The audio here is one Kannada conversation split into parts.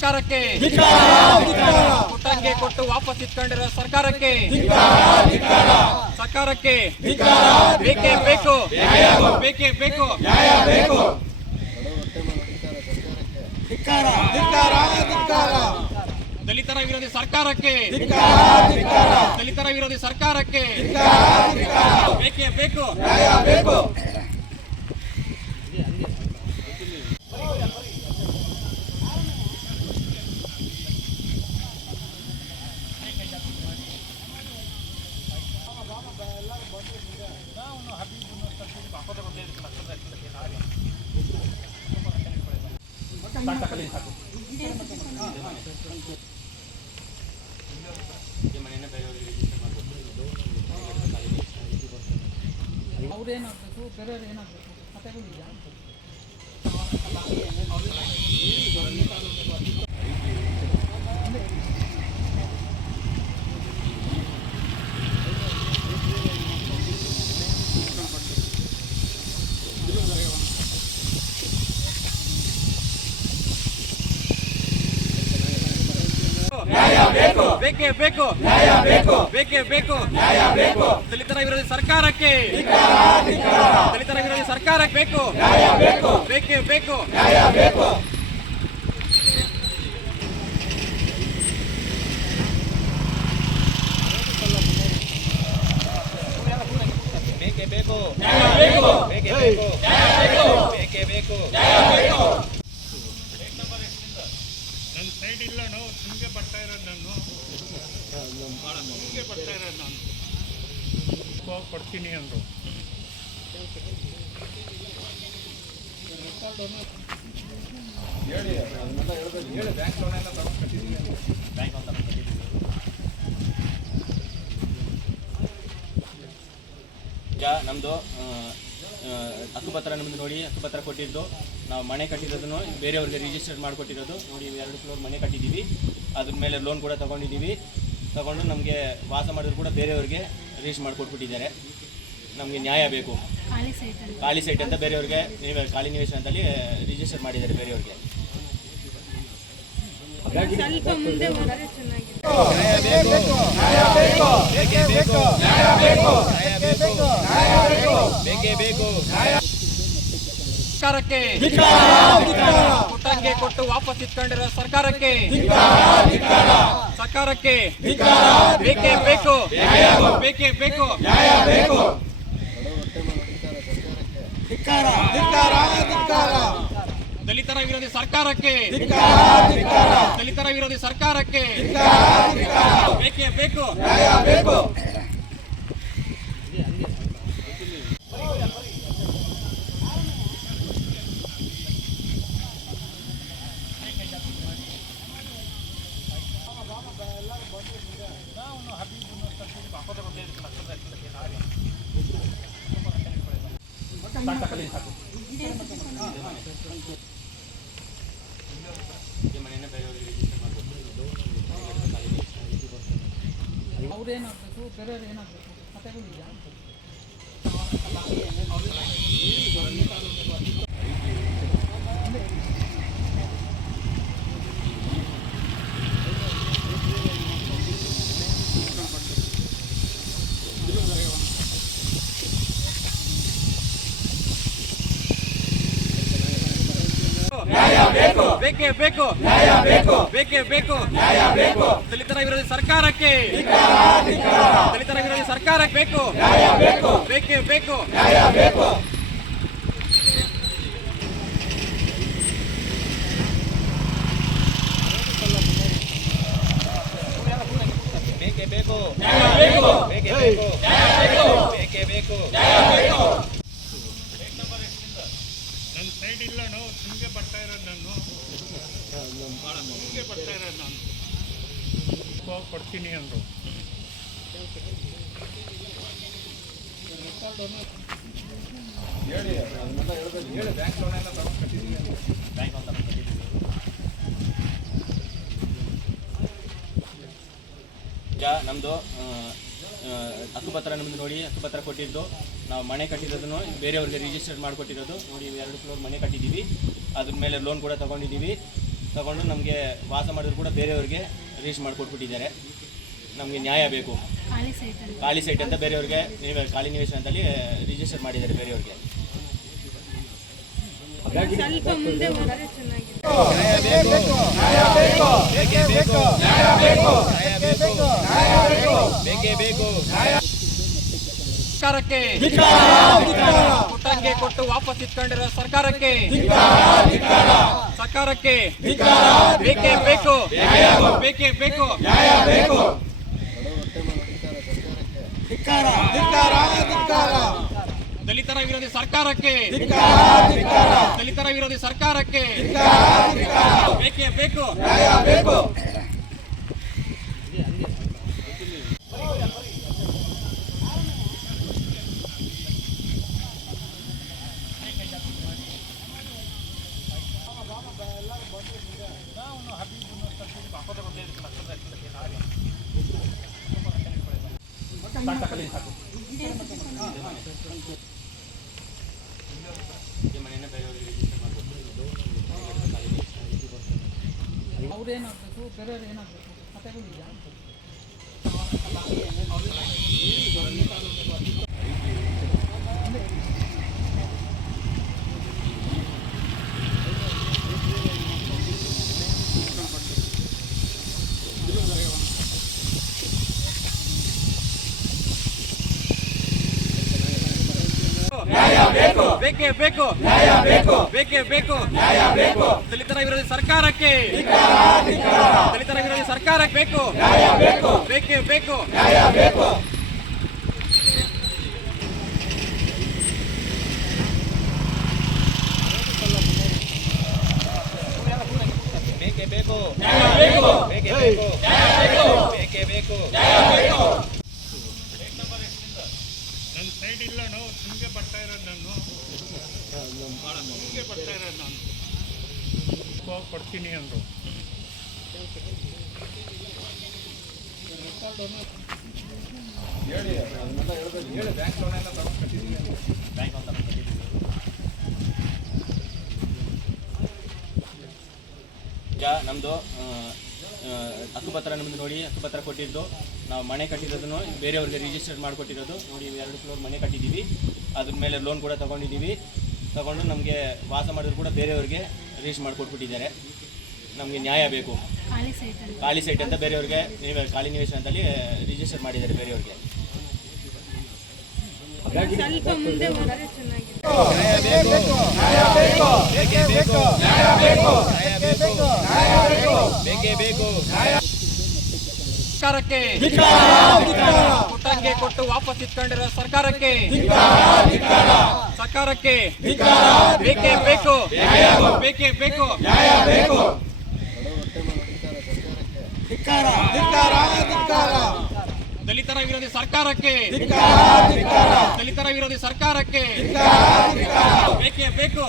ಸರ್ಕಾರಕ್ಕೆ ಕೊಟ್ಟಂಗೆ ಕೊಟ್ಟು ವಾಪಸ್ ಇಟ್ಕೊಂಡಿರೋ ಸರ್ಕಾರಕ್ಕೆ ಬೇಕೇ ಬೇಕು ಬೇಕೇ ಬೇಕು ದಲಿತರ ವಿರೋಧಿ ಸರ್ಕಾರಕ್ಕೆ ಬೇಕೇ ಬೇಕು ಅವ್ರೇನಾಗಬೇಕು ಬೇರೆಯವ್ರು ಏನಾಗಬೇಕು ಕಥೆಗಳಿದೆಯಾ? ಬೇಕೇ ಬೇಕು ದಲಿತರ ವಿರೋಧಿ ಸರ್ಕಾರಕ್ಕೆ ಬೇಕು ಬೇಕೇ ಬೇಕು ನನ್ನ ಸೈಡ್ ಇಲ್ಲ ಹಿಂಗೆ ಬರ್ತಾ ಇರೋದು ನಾನು ಕೊಡ್ತೀನಿ ಅಂದರು. ಈಗ ನಮ್ಮದು ಹಕ್ಕುಪತ್ರ ನಮ್ಮದು ನೋಡಿ, ಹಕ್ಕುಪತ್ರ ಕೊಟ್ಟಿದ್ದು ನಾವು ಮನೆ ಕಟ್ಟಿರೋದನ್ನು ಬೇರೆಯವ್ರಿಗೆ ರಿಜಿಸ್ಟರ್ ಮಾಡಿಕೊಟ್ಟಿರೋದು ನೋಡಿ. 2 ಫ್ಲೋರ್ ಮನೆ ಕಟ್ಟಿದ್ದೀವಿ, ಅದ್ರ ಮೇಲೆ ಲೋನ್ ಕೂಡ ತೊಗೊಂಡಿದ್ದೀವಿ. ತಗೊಂಡು ನಮಗೆ ವಾಸ ಮಾಡಿದ್ರು ಕೂಡ ಬೇರೆಯವ್ರಿಗೆ ರಿಜಿಸ್ಟರ್ ಮಾಡಿಕೊಟ್ಬಿಟ್ಟಿದ್ದಾರೆ. ನಮಗೆ ನ್ಯಾಯ ಬೇಕು. ಖಾಲಿ ಸೈಟ್ ಅಂತ ಬೇರೆಯವ್ರಿಗೆ ಖಾಲಿ ನಿವೇಶನ ಅಂತಲ್ಲಿ ರಿಜಿಸ್ಟರ್ ಮಾಡಿದ್ದಾರೆ ಬೇರೆಯವ್ರಿಗೆ. ಸರ್ಕಾರಕ್ಕೆ ಕೊಟ್ಟಂಗೆ ಕೊಟ್ಟು ವಾಪಸ್ ಇಟ್ಕೊಂಡಿರೋ ಸರ್ಕಾರಕ್ಕೆ ಬೇಕೇ ಬೇಕು ದಲಿತರ ವಿರೋಧಿ ಸರ್ಕಾರಕ್ಕೆ ಬೇಕೇ ಬೇಕು ಅವ್ರೇನಾಗಬೇಕು ಬೇರೆಯವ್ರು ಏನಾಗಬೇಕು ಕಥೆಗಳಿದೆಯಾ? ಬೇಕೇ ಬೇಕು ದಲಿತರ ವಿರೋಧಿ ಸರ್ಕಾರಕ್ಕೆ ಬೇಕು ಬೇಕೇ ಬೇಕು ನನ್ನ ಸೈಡ್ ಇಲ್ಲ ಹಿಂಗೆ ಬರ್ತಾ ಇರೋದು ನಾನು ಕೊಡ್ತೀನಿ ಅಂದರು. ಈಗ ನಮ್ಮದು ಹಕ್ಕುಪತ್ರ ನಮ್ಮದು ನೋಡಿ ಹಕ್ಕುಪತ್ರ ಕೊಟ್ಟಿದ್ದು ನಾವು ಮನೆ ಕಟ್ಟಿರೋದನ್ನು ಬೇರೆಯವ್ರಿಗೆ ರಿಜಿಸ್ಟರ್ ಮಾಡಿಕೊಟ್ಟಿರೋದು ನೋಡಿ 2 ಫ್ಲೋರ್ ಮನೆ ಕಟ್ಟಿದ್ದೀವಿ. ಅದ್ರ ಮೇಲೆ ಲೋನ್ ಕೂಡ ತೊಗೊಂಡಿದ್ದೀವಿ. ತಗೊಂಡು ನಮಗೆ ವಾಸ ಮಾಡಿದ್ರು ಕೂಡ ಬೇರೆಯವ್ರಿಗೆ ರಿಜಿಸ್ಟರ್ ಮಾಡಿಕೊಟ್ಬಿಟ್ಟಿದ್ದಾರೆ. ನಮಗೆ ನ್ಯಾಯ ಬೇಕು. ಖಾಲಿ ಸೈಟ್ ಅಂತ ಬೇರೆಯವ್ರಿಗೆ ಖಾಲಿ ನಿವೇಶನ ಅಂತಲ್ಲಿ ರಿಜಿಸ್ಟರ್ ಮಾಡಿದ್ದಾರೆ ಬೇರೆಯವ್ರಿಗೆ. ಸ್ವಲ್ಪ ಮುಂದೆ ಹೋದರೆ ಚೆನ್ನಾಗಿದೆ. ಸರ್ಕಾರಕ್ಕೆ ಕೊಟ್ಟಂಗೆ ಕೊಟ್ಟು ವಾಪಸ್ ಇಟ್ಕೊಂಡಿರೋ ಸರ್ಕಾರಕ್ಕೆ ಬೇಕೇ ಬೇಕು, ಬೇಕೇ ಬೇಕು. ದಲಿತರ ವಿರೋಧಿ ಸರ್ಕಾರಕ್ಕೆ ಬೇಕೇ ಬೇಕು. ಅವ್ರೇನಾಗಬೇಕು, ಬೇರೆಯವ್ರು ಏನಾಗಬೇಕು, ಕಥೆಗಳಿದೆಯಾ? ಬೇಕೇ ಬೇಕು, ಬೇಕೇ ಬೇಕು. ದಲಿತರ ವಿರೋಧಿ ಸರ್ಕಾರಕ್ಕೆ ಬೇಕು, ಬೇಕೇ ಬೇಕು. ನನ್ನ ಸೈಡ್ ಇಲ್ಲ ಸುಮ್ಗೆ ಬರ್ತಾ ಇರೋದು ನಾನು ಕೊಡ್ತೀನಿ ಅಂದರು. ಈಗ ನಮ್ಮದು ಹಕ್ಕುಪತ್ರ ನಮ್ಮದು ನೋಡಿ ಹಕ್ಕುಪತ್ರ ಕೊಟ್ಟಿದ್ದು ನಾವು ಮನೆ ಕಟ್ಟಿರೋದನ್ನು ಬೇರೆಯವ್ರಿಗೆ ರಿಜಿಸ್ಟರ್ ಮಾಡಿಕೊಟ್ಟಿರೋದು ನೋಡಿ 2 ಫ್ಲೋರ್ ಮನೆ ಕಟ್ಟಿದ್ದೀವಿ. ಅದ್ರ ಮೇಲೆ ಲೋನ್ ಕೂಡ ತೊಗೊಂಡಿದ್ದೀವಿ. ತಗೊಂಡು ನಮಗೆ ವಾಸ ಮಾಡಿದ್ರು ಕೂಡ ಬೇರೆಯವ್ರಿಗೆ ರಿಜಿಸ್ಟರ್ ಮಾಡಿಕೊಟ್ಬಿಟ್ಟಿದ್ದಾರೆ. ನಮಗೆ ನ್ಯಾಯ ಬೇಕು. ಖಾಲಿ ಸೈಟ್ ಅಂತ ಬೇರೆಯವ್ರಿಗೆ ಖಾಲಿ ನಿವೇಶನ ಅಂತಲ್ಲಿ ರಿಜಿಸ್ಟರ್ ಮಾಡಿದ್ದಾರೆ ಬೇರೆಯವ್ರಿಗೆ. ಸ್ವಲ್ಪ ಮುಂದೆ ಹೋದರೆ ಚೆನ್ನಾಗಿದೆ. ಸರ್ಕಾರಕ್ಕೆ ಕೊಟ್ಟಂಗೆ ಕೊಟ್ಟು ವಾಪಸ್ ಇಟ್ಕೊಂಡಿರೋ ಸರ್ಕಾರಕ್ಕೆ ಬೇಕೇ ಬೇಕು, ಬೇಕೇ ಬೇಕು. ದಲಿತರ ವಿರೋಧಿ ಸರ್ಕಾರಕ್ಕೆ ಬೇಕೇ ಬೇಕು.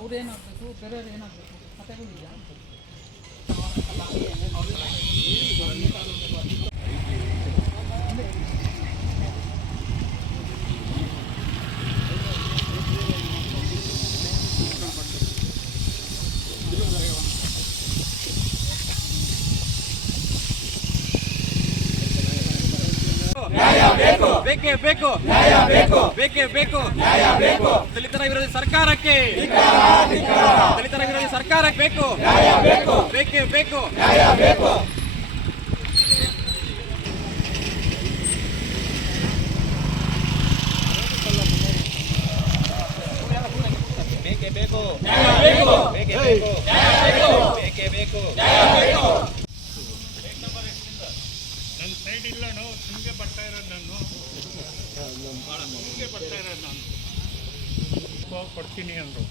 ಅವ್ರೇನಾಗಬೇಕು, ಬೇರೆಯವ್ರು ಏನಾಗಬೇಕು, ಕಥೆಗಳಿದೆಯಾ? ಬೇಕೇ ಬೇಕು, ಬೇಕೇ ಬೇಕು. ದಲಿತರ ವಿರೋಧಿ ಸರ್ಕಾರಕ್ಕೆ ಬೇಕು, ಬೇಕೇ ಬೇಕು. ನನ್ನ ಸೈಡ್ ಇಲ್ಲ ಸುಮ್ಗೆ ಬರ್ತಾ ಇರೋದು ನಾನು ಹಿಂಗೆ ಬರ್ತಾ ಇರೋದು ನಾನು ಕೊಡ್ತೀನಿ ಅಂದರು.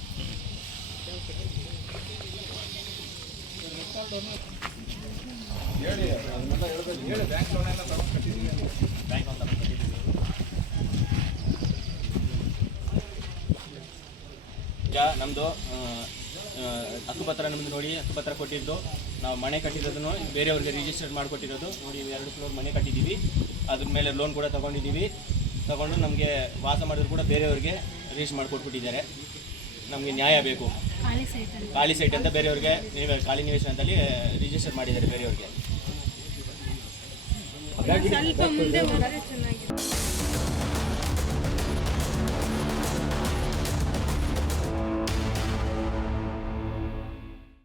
ಈಗ ನಮ್ಮದು ಹಕ್ಕುಪತ್ರ ನಮ್ಮದು ನೋಡಿ ಹಕ್ಕುಪತ್ರ ಕೊಟ್ಟಿದ್ದು ನಾವು ಮನೆ ಕಟ್ಟಿರೋದನ್ನು ಬೇರೆಯವ್ರಿಗೆ ರಿಜಿಸ್ಟರ್ ಮಾಡಿಕೊಟ್ಟಿರೋದು ನೋಡಿ 2 ಫ್ಲೋರ್ ಮನೆ ಕಟ್ಟಿದ್ದೀವಿ. ಅದ್ರ ಮೇಲೆ ಲೋನ್ ಕೂಡ ತೊಗೊಂಡಿದ್ದೀವಿ. ತೊಗೊಂಡು ನಮಗೆ ವಾಸ ಮಾಡಿದ್ರು ಕೂಡ ಬೇರೆಯವ್ರಿಗೆ ರಿಜಿಸ್ಟರ್ ಮಾಡಿಕೊಟ್ಬಿಟ್ಟಿದ್ದಾರೆ. ನಮಗೆ ನ್ಯಾಯ ಬೇಕು. ಖಾಲಿ ಸೈಟ್ ಅಂತ ಬೇರೆಯವ್ರಿಗೆ ಖಾಲಿ ನಿವೇಶನ ಅಂತಲ್ಲಿ ರಿಜಿಸ್ಟರ್ ಮಾಡಿದ್ದಾರೆ ಬೇರೆಯವ್ರಿಗೆ. ಸ್ವಲ್ಪ ಮುಂದೆ ಹೋದರೆ ಚೆನ್ನಾಗಿದೆ.